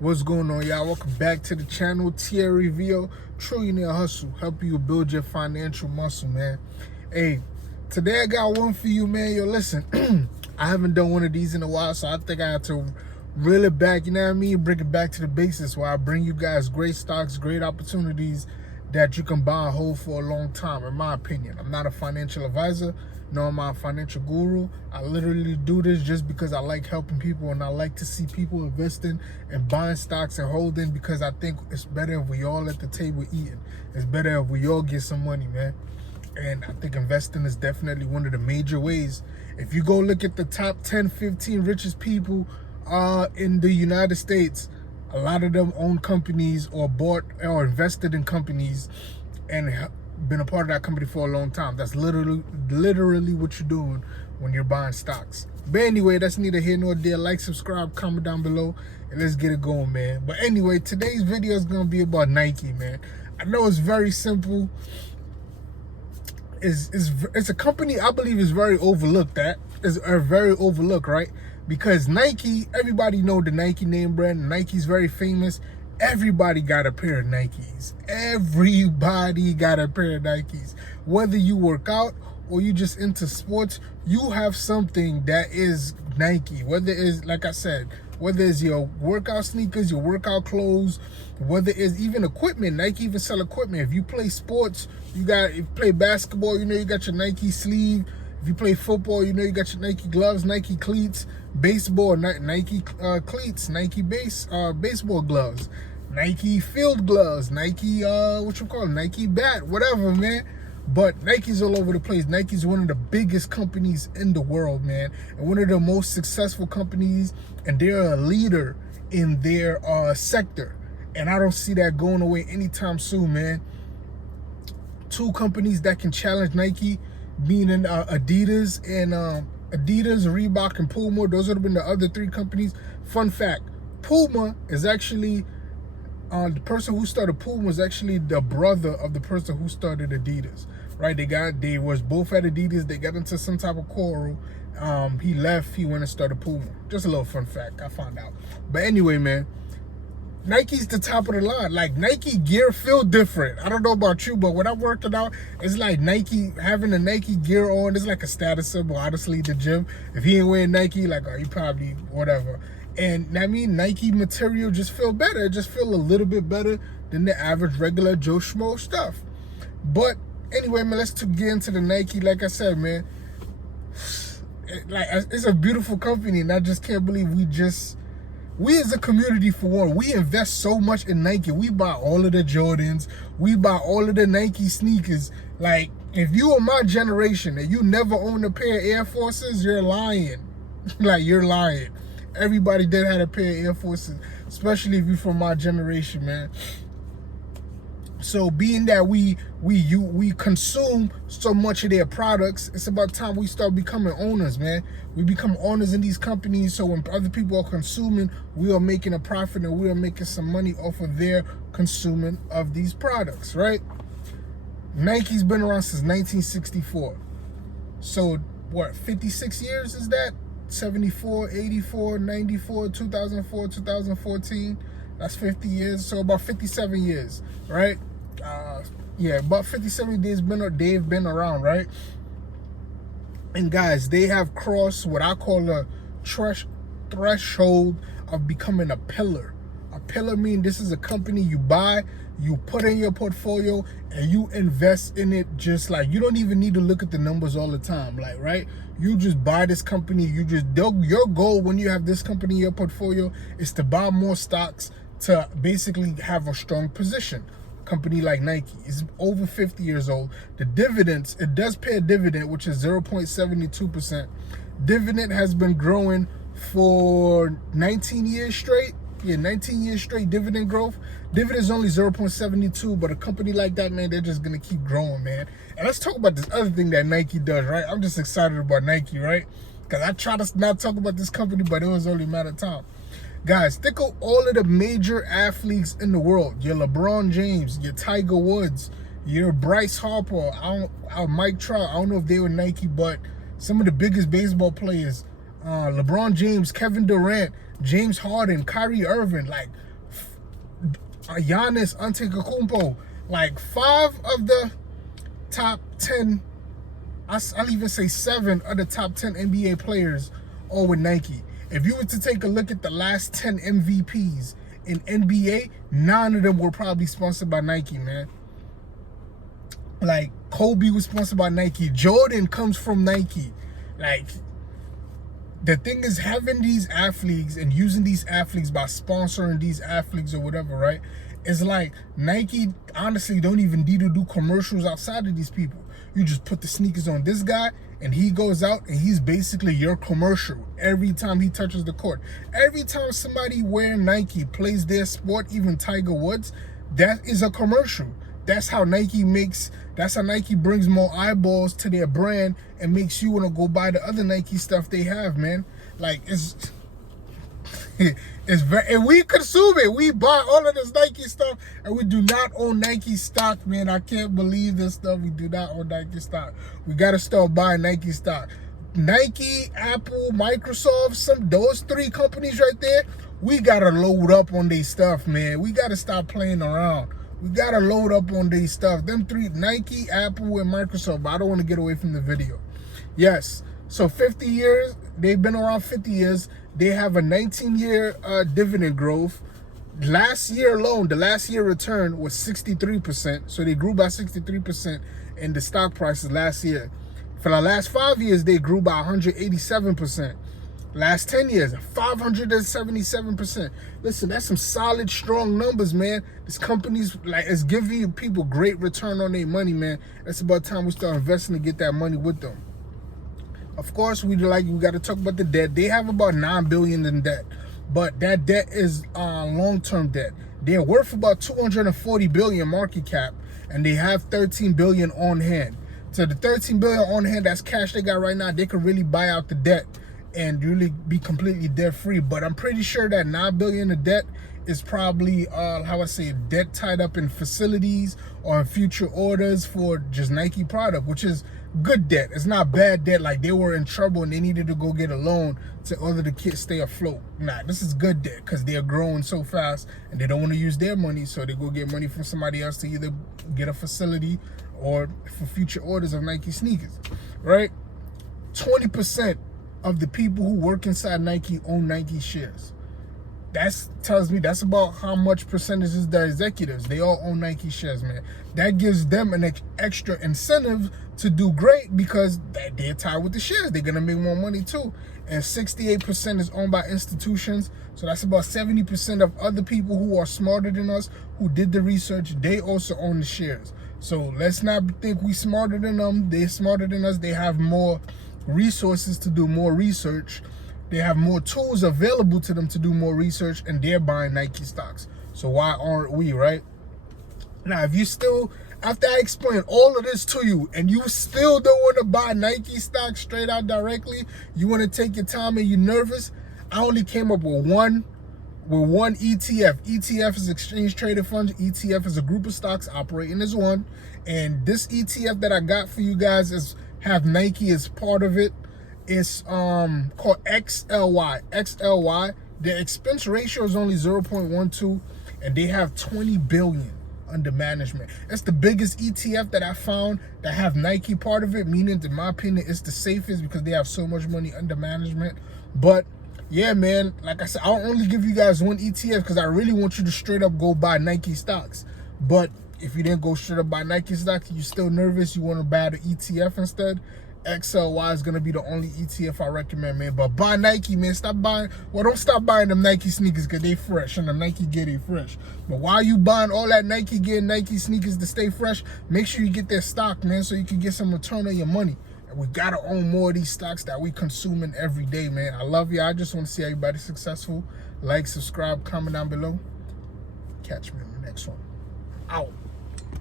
What's going on, y'all? Welcome back to the channel. Thierry Vio, Trillionaire Hustle, helping you build your financial muscle, man. Hey, today I got one for you, man. Yo, listen, I haven't done one of these in a while, so I think I have to reel it back, you know what I mean? Bring it back to the basics where I bring you guys great stocks, great opportunities that you can buy and hold for a long time, in my opinion. I'm not a financial advisor, nor am I a financial guru. I literally do this just because I like helping people and I like to see people investing and buying stocks and holding, because I think it's better if we all at the table eating. It's better if we all get some money, man. And I think investing is definitely one of the major ways. If you go look at the top 10, 15 richest people in the United States, a lot of them own companies or bought or invested in companies and been a part of that company for a long time. That's literally what you're doing when you're buying stocks. But anyway, that's neither here nor there. Like, subscribe, comment down below, and let's get it going, man. But anyway, today's video is going to be about Nike, man. I know it's very simple. It's a company I believe is very overlooked. Very overlooked, right? Because Nike, everybody know the Nike name brand. Nike's very famous. Everybody got a pair of Nikes. Everybody got a pair of Nikes. Whether you work out or you just into sports, you have something that is Nike. Whether it's, like I said, whether it's your workout sneakers, your workout clothes, whether it's even equipment. Nike even sell equipment. If you play sports, if you play basketball, you know you got your Nike sleeve. If you play football, you know you got your Nike gloves, Nike cleats. Baseball, Nike cleats, Nike baseball gloves, Nike field gloves, Nike Nike bat, whatever, man. But Nike's all over the place. Nike's one of the biggest companies in the world, man, and one of the most successful companies, and they're a leader in their sector. And I don't see that going away anytime soon, man. Two companies that can challenge Nike, being in Adidas, Reebok, and Puma. Those would have been the other three companies. Fun fact, Puma is actually, the person who started Puma is actually the brother of the person who started Adidas, right? They was both at Adidas. They got into some type of quarrel. He left, he went and started Puma. Just a little fun fact I found out. But anyway, man, Nike's the top of the line. Like, Nike gear feel different. I don't know about you, but when I'm working out, it's like Nike, having a Nike gear on is like a status symbol, honestly, the gym. If he ain't wearing Nike, like, oh, he probably whatever. And I mean, Nike material just feel better. It just feel a little bit better than the average regular Joe Schmo stuff. But anyway, man, let's get into the Nike. Like I said, man, it's a beautiful company, and I just can't believe we as a community, for one, we invest so much in Nike. We buy all of the Jordans. We buy all of the Nike sneakers. Like, if you are my generation and you never owned a pair of Air Forces, you're lying. Like, you're lying. Everybody did have a pair of Air Forces, especially if you're from my generation, man. So being that we consume so much of their products, it's about time we start becoming owners, man. We become owners in these companies, so when other people are consuming, we are making a profit and we are making some money off of their consuming of these products, right? Nike's been around since 1964. So what, 56 years is that? 74, 84, 94, 2004, 2014. That's 50 years. So about 57 years, right? Yeah, about 57 days they've been around, right? And guys, they have crossed what I call a threshold of becoming a pillar. A pillar means this is a company you buy, you put in your portfolio, and you invest in it. Just like, you don't even need to look at the numbers all the time, like, right? You just buy this company. Your goal when you have this company in your portfolio is to buy more stocks to basically have a strong position. Company like Nike is over 50 years old. The dividends, it does pay a dividend, which is 0.72%. Dividend has been growing for 19 years straight. Yeah, 19 years straight dividend growth. Dividend is only 0.72, but a company like that, man, they're just gonna keep growing, man. And let's talk about this other thing that Nike does, right? I'm just excited about Nike, right? Because I try to not talk about this company, but it was only a matter of time. Guys, think of all of the major athletes in the world. Your LeBron James, your Tiger Woods, your Bryce Harper, Mike Trout. I don't know if they were Nike, but some of the biggest baseball players, LeBron James, Kevin Durant, James Harden, Kyrie Irving, like, Giannis Antetokounmpo. Like 5 of the top 10, I'll even say 7 of the top 10 NBA players are with Nike. If you were to take a look at the last 10 MVPs in NBA, 9 of them were probably sponsored by Nike, man. Like, Kobe was sponsored by Nike. Jordan comes from Nike. Like, the thing is, having these athletes and using these athletes by sponsoring these athletes or whatever, right? It's like Nike honestly don't even need to do commercials outside of these people. You just put the sneakers on this guy and he goes out and he's basically your commercial every time he touches the court. Every time somebody wearing Nike plays their sport, even Tiger Woods, that is a commercial. That's how Nike brings more eyeballs to their brand and makes you want to go buy the other Nike stuff they have, man. Like, it's very, and we consume it. We buy all of this Nike stuff, and we do not own Nike stock, man. I can't believe this stuff. We do not own Nike stock. We got to start buying Nike stock. Nike, Apple, Microsoft, those 3 companies right there, we got to load up on their stuff, man. We got to stop playing around. We got to load up on their stuff. Them 3, Nike, Apple, and Microsoft. But I don't want to get away from the video. Yes, so 50 years. They've been around 50 years. They have a 19-year dividend growth. Last year alone, the last year return was 63%. So they grew by 63% in the stock prices last year. For the last 5 years, they grew by 187%. Last 10 years, 577%. Listen, that's some solid, strong numbers, man. This company's like, it's giving people great return on their money, man. It's about time we start investing to get that money with them. Of course, we got to talk about the debt. They have about $9 billion in debt, but that debt is long-term debt. They're worth about $240 billion market cap, and they have $13 billion on hand. So the $13 billion on hand, that's cash they got right now. They could really buy out the debt and really be completely debt-free. But I'm pretty sure that $9 billion of debt is probably, debt tied up in facilities or in future orders for just Nike product, which is good debt. It's not bad debt like they were in trouble and they needed to go get a loan to order the kids stay afloat. Nah, this is good debt because they're growing so fast and they don't want to use their money, so they go get money from somebody else to either get a facility or for future orders of Nike sneakers, right? 20% of the people who work inside Nike own Nike shares. That tells me that's about how much percentage is the executives. They all own Nike shares, man. That gives them an extra incentive to do great because they're tied with the shares. They're going to make more money too. And 68% is owned by institutions. So that's about 70% of other people who are smarter than us, who did the research. They also own the shares. So let's not think we smarter than them. They're smarter than us. They have more resources to do more research. They have more tools available to them to do more research, and they're buying Nike stocks. So why aren't we, right? Now, if you still, after I explain all of this to you, and you still don't want to buy Nike stocks straight out directly, you want to take your time and you're nervous, I only came up with one ETF. ETF is exchange traded funds. ETF is a group of stocks operating as one. And this ETF that I got for you guys have Nike as part of it. It's called XLY. XLY. The expense ratio is only 0.12, and they have 20 billion under management. That's the biggest ETF that I found that have Nike part of it, meaning, in my opinion, it's the safest because they have so much money under management. But yeah, man, like I said, I'll only give you guys one ETF because I really want you to straight up go buy Nike stocks. But if you didn't go straight up buy Nike stocks, you're still nervous, you want to buy the ETF instead, XLY is going to be the only ETF I recommend, man. But buy Nike, man. Don't stop buying them Nike sneakers because they fresh and the Nike gear, they fresh. But while you buying all that Nike gear, Nike sneakers to stay fresh, make sure you get their stock, man, so you can get some return on your money. And we got to own more of these stocks that we consuming every day, man. I love you. I just want to see everybody successful. Like, subscribe, comment down below. Catch me in the next one. Out.